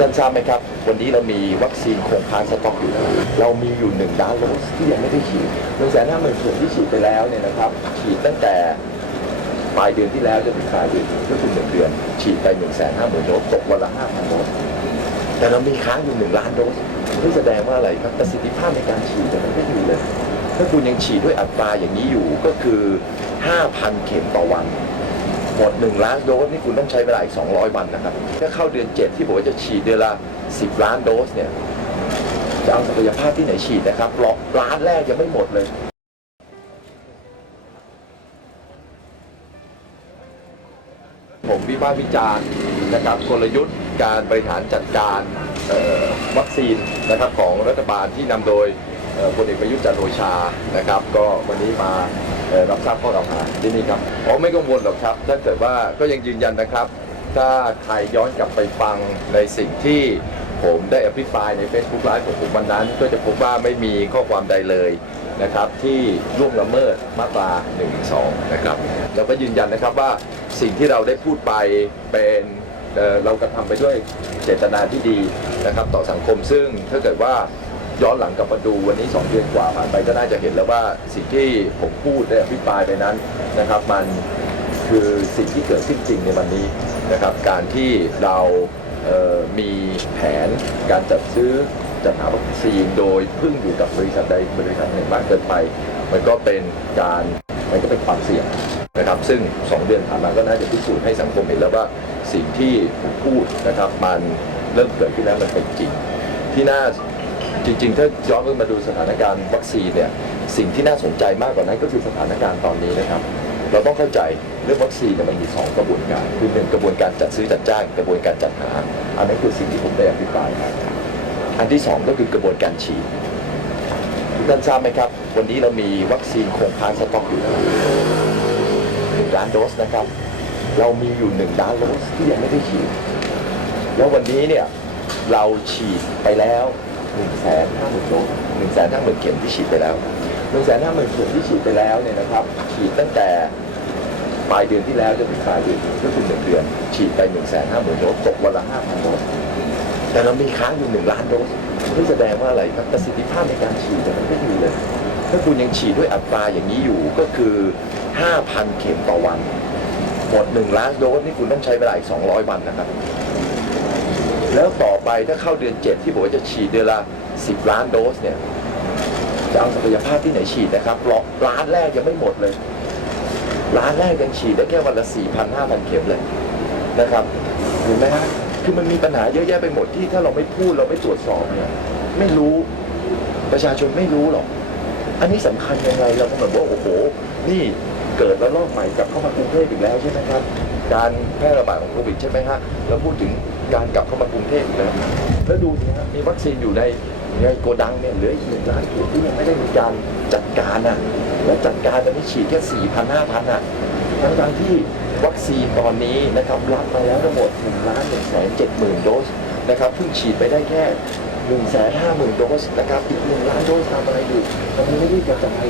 ท่านทราบไหมครับ วันนี้เรามีวัคซีนคงค้างสต็อกอยู่แล้วเรามีอยู่หนึ่งล้านโดสที่ยังไม่ได้ฉีดหนึ่งแสนห้าหมื่นส่วนที่ฉีดไปแล้วเนี่ยนะครับ ฉีดตั้งแต่ปลายเดือนที่แล้วจนถึงปลายเดือนนี้ก็คือหนึ่งเดือน ฉีดไปหนึ่งแสนห้าหมื่นโดสตกวันละห้าพันโดสแต่เรามีค้างอยู่หนึ่งล้านโดสนี่แสดงว่าอะไรครับประสิทธิภาพในการฉีดมันไม่ดีเลย ถ้าคุณยังฉีดด้วยอัตราอย่างนี้อยู่ก็คือ 5,000 เข็มต่อวัน หมด1ล้านโดสนี่คุณต้องใช้เวลาอีก 200 วันนะครับ ถ้าเข้าเดือน 7 ที่บอกว่าจะฉีดเดือนละ 10 ล้านโดสเนี่ยจะเอาศักยภาพที่ไหนฉีดนะครับล้านแรกยังไม่หมดเลยผมวิพากษ์วิจารณ์นะครับกลยุทธ์การบริหารจัดการวัคซีนนะครับของรัฐบาลที่นำโดยพลเอกประยุทธ์จันทร์โอชานะครับ ก็วันนี้มา รับทราบข้อกล่าวหาที่นี่ครับผมไม่กังวลหรอกครับถ้าเกิดว่าก็ยังยืนยันนะครับ ถ้าใครย้อนกลับไปฟังในสิ่งที่ผมได้อภิปรายใน Facebook Live ของผมวันนั้น ก็จะพบว่าไม่มีข้อความใดเลยนะครับ ที่ล่วงละเมิดมาตรา1 2นะครับแล้วก็ยืนยันนะครับว่าสิ่งที่เราได้พูดไปเป็นเเรากระทำไปด้วยเจตนาที่ดีนะครับ ต่อสังคมซึ่งถ้าเกิดว่า ย้อนหลังกลับมาดูวันนี้ 2 เดือนกว่าผ่านไปก็น่าจะเห็นแล้วว่าสิ่งที่ผมพูดได้อภิปรายไปนั้นนะครับ มันคือสิ่งที่เกิดขึ้นจริงในวันนี้นะครับ การที่เรามีแผนการจัดซื้อจัดหาวัคซีนโดยพึ่งอยู่กับบริษัทใดบริษัทหนึ่งมากเกินไป มันก็เป็นการมันก็เป็นความเสี่ยงนะครับ ซึ่ง 2 เดือนผ่านมาก็น่าจะพิสูจน์ให้สังคมเห็นแล้วว่าสิ่งที่ผมพูดนะครับมันเริ่มเกิดขึ้นแล้วมันเป็นจริง ที่น่า จริงๆ ถ้าย้อนกลับมาดูสถานการณ์วัคซีนเนี่ยสิ่งที่น่าสนใจมากกว่านั้นก็คือสถานการณ์ตอนนี้นะครับ เราต้องเข้าใจเรื่องวัคซีนเนี่ยมันมีสองกระบวนการ คือหนึ่งกระบวนการจัดซื้อจัดจ้าง กระบวนการจัดหา อันนั้นคือสิ่งที่ผมได้อภิปรายมาอันที่สองก็คือกระบวนการฉีดทุกท่านทราบไหมครับ วันนี้เรามีวัคซีนคงค้างสต็อกอยู่หนึ่งล้านโดสนะครับ เรามีอยู่หนึ่งล้านโดสที่ยังไม่ได้ฉีด แล้ววันนี้เนี่ยเราฉีดไปแล้ว 1นึ่งแสนห้าหมื่นโดสหนึ่งแสนห้าหมื่นเข็มที่ฉีดไปแล้วหนึ่งแสนห้าหมื่นเข็มที่ฉีดไปแล้วเนี่ยนะครับฉีดตั้งแต่ปลายเดือนที่แล้วจนถึงปลายเดือนก็คือหนึ่งเดือน ฉีดไปหนึ่งแสนห้าหมื่นโดสตกวันละห้าพันโดสแต่เรามีค้างอยู่หนึ่งล้านโดสนี่แสดงว่าอะไรครับประสิทธิภาพในการฉีดมันไม่ดีเลย ถ้าคุณยังฉีดด้วยอัตราอย่างนี้อยู่ก็คือ5,000เข็มต่อวันหมด1ล้านโดสนี่คุณต้องใช้เวลาอีก200วันนะครับ แล้วต่อไปถ้าเข้าเดือน7ที่บอกว่าจะฉีดเดือนละ10ล้านโดสเนี่ยจะเอาศักยภาพที่ไหนฉีดนะครับล้านแรกยังไม่หมดเลยล้านแรกยังฉีดได้แค่วันละ4,000 5,000เข็มเลยนะครับเห็นไหมฮะคือมันมีปัญหาเยอะแยะไปหมดที่ถ้าเราไม่พูดเราไม่ตรวจสอบเนี่ยไม่รู้ประชาชนไม่รู้หรอก อันนี้สำคัญยังไงเราก็แบบว่าโอ้โห นี่เกิดระลอกใหม่กลับเข้ามากรุงเทพอีกแล้วใช่ไหมครับ การแพร่ระบาดของโควิดใช่ไหมฮะเราพูดถึง การกลับเข้ามากรุงเทพอีกแล้วแล้วดูสิฮะมีวัคซีนอยู่ในในโกดังเนี่ยเหลืออีกหนึ่งล้านถุงที่ยังไม่ได้มีการจัดการอะแล้วจัดการตอนนี้ฉีดแค่สี่พันห้าพันอะทั้งทที่วัคซีนตอนนี้นะครับรับมาแล้วทั้งหมดหนึ่งล้านหนึ่งแสนเจ็ดหมื่นโดสนะครับเพิ่งฉีดไปได้แค่หนึ่งแสนห้าหมื่นโดสนะครับอีกหนึ่งล้านโดสทำอะไรอยู่ทำไมไม่รีบกระจาย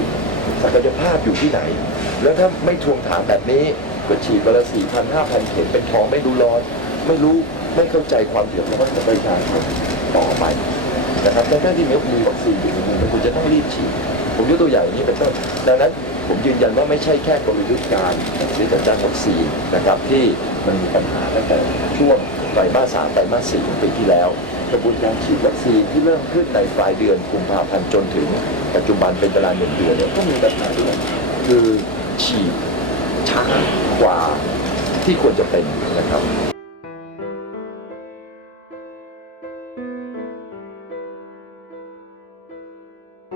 ศักยภาพอยู่ที่ไหน แล้วถ้าไม่ทวงถามแบบนี้ก็ฉีดวันละสี่พันห้าพันเข็มเป็นทองไม่รู้ร้อน ไม่รู้ ไม่เข้าใจความเดือดร้อนของประชาชนต่อไปนะครับแต่ถ้าที่มีมีวัคซีนอยู่ในมือคุณจะต้องรีบฉีดผมยกตัวอย่างนี้เป็นต้นดังนั้นผมยืนยันว่าไม่ใช่แค่กลยุทธ์การซื้อจัดจ้างวัคซีนนะครับที่มันมีปัญหาตั้งแต่ช่วงไตรมาสสามไตรมาสสี่ปีที่แล้วกระบวนการฉีดวัคซีนที่เริ่มขึ้นในปลายเดือนกุมภาพันธ์จนถึง ปัจจุบันเป็นเวลาหนึ่งเดือนเนี่ยก็มีปัญหาด้วยคือฉีดช้ากว่าที่ควรจะเป็นนะครับ